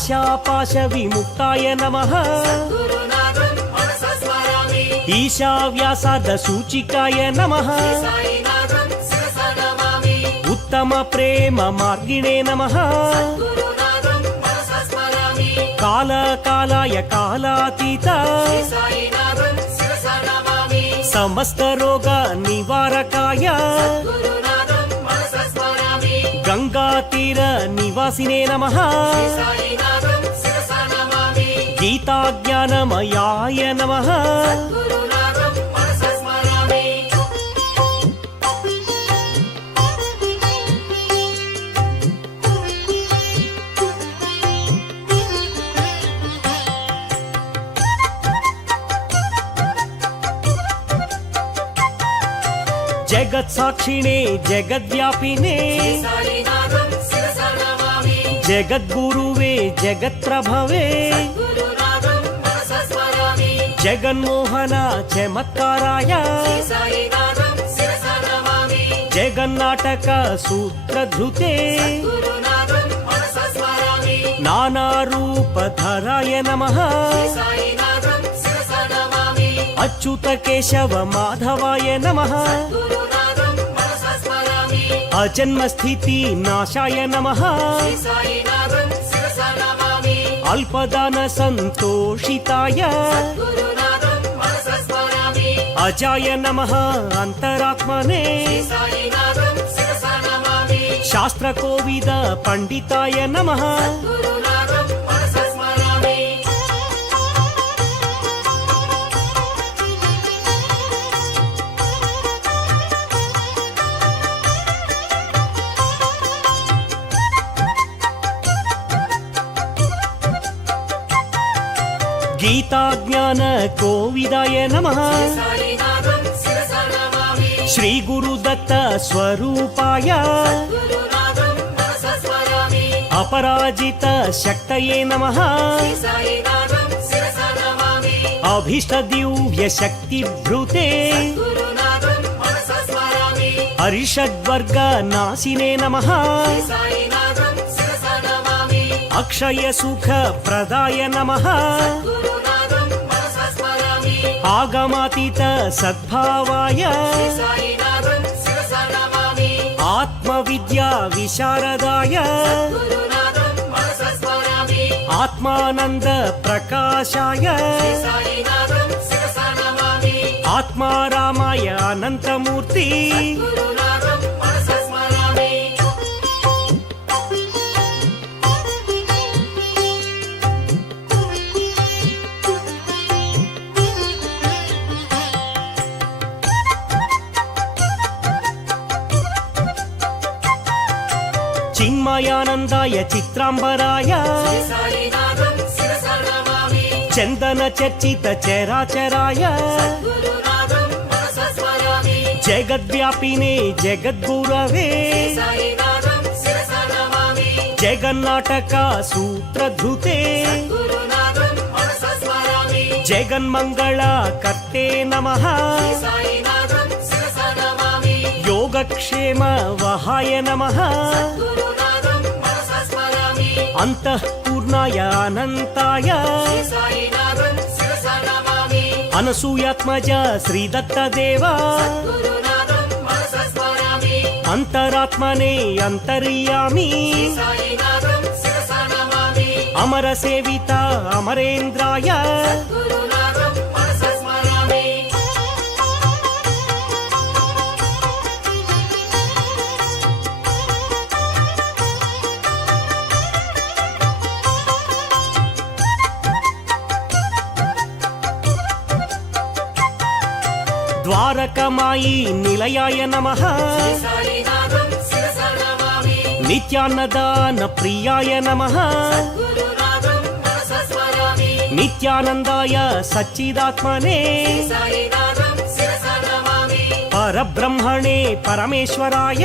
आशापाश विमुक्ताय नमः ईशाव्यासार्ध सूचिकाय नमः उत्तम प्रेम मार्गिणे नमः काल कालाय कालातीत समस्त रोग निवारकाय गंगा तीर निवासिने नमः गीता ज्ञानमयाय नमः जगत्साक्षिणे जगद्व्यापिने जगद्गुरुवे जगत्प्रभवे जगन्मोहन चमत्काराय जगन्नाटक सूत्रधृते नानारूपधराय नमः अच्युत केशव माधवाय नमः अजन्म स्थिति नाशाय नमः अल्पदान संतोषिताय अजाय नमः अंतरात्मने शास्त्र कोविद पंडिताय नमः गीता ज्ञान कोविदाय नमः श्री गुरुदत्त स्वरूपाय अपराजित शक्तये नमः अभीष्ट दिव्य शक्ति भृते अरिषद्वर्ग नासिने नमः अक्षय सुख प्रदाय नमः आगमातीत सद्भावाय आत्मविद्या विशारदाय आत्मानंद प्रकाशाय आत्मारामाय अनंतमूर्ति चिन्मयानंदाय चित्रांबराय चंदन चर्चित चराचराय जगद्व्यापिने जगद्गुरवे जगन्नाटक सूत्रधृते जगन्मंगल कर्ते नमः योगक्षेम वहाय नमः अंतःपूर्णाय अनंताय अनसूयात्मज श्रीदत्तदेव अंतरात्मने अंतर्यामी अमर सेविता अमरेन्द्राय द्वारकमायी निलयाय नमः नित्यान्नदान प्रियाय नमः नित्यानंदाय सच्चिदात्मने परब्रह्मणे परमेश्वराय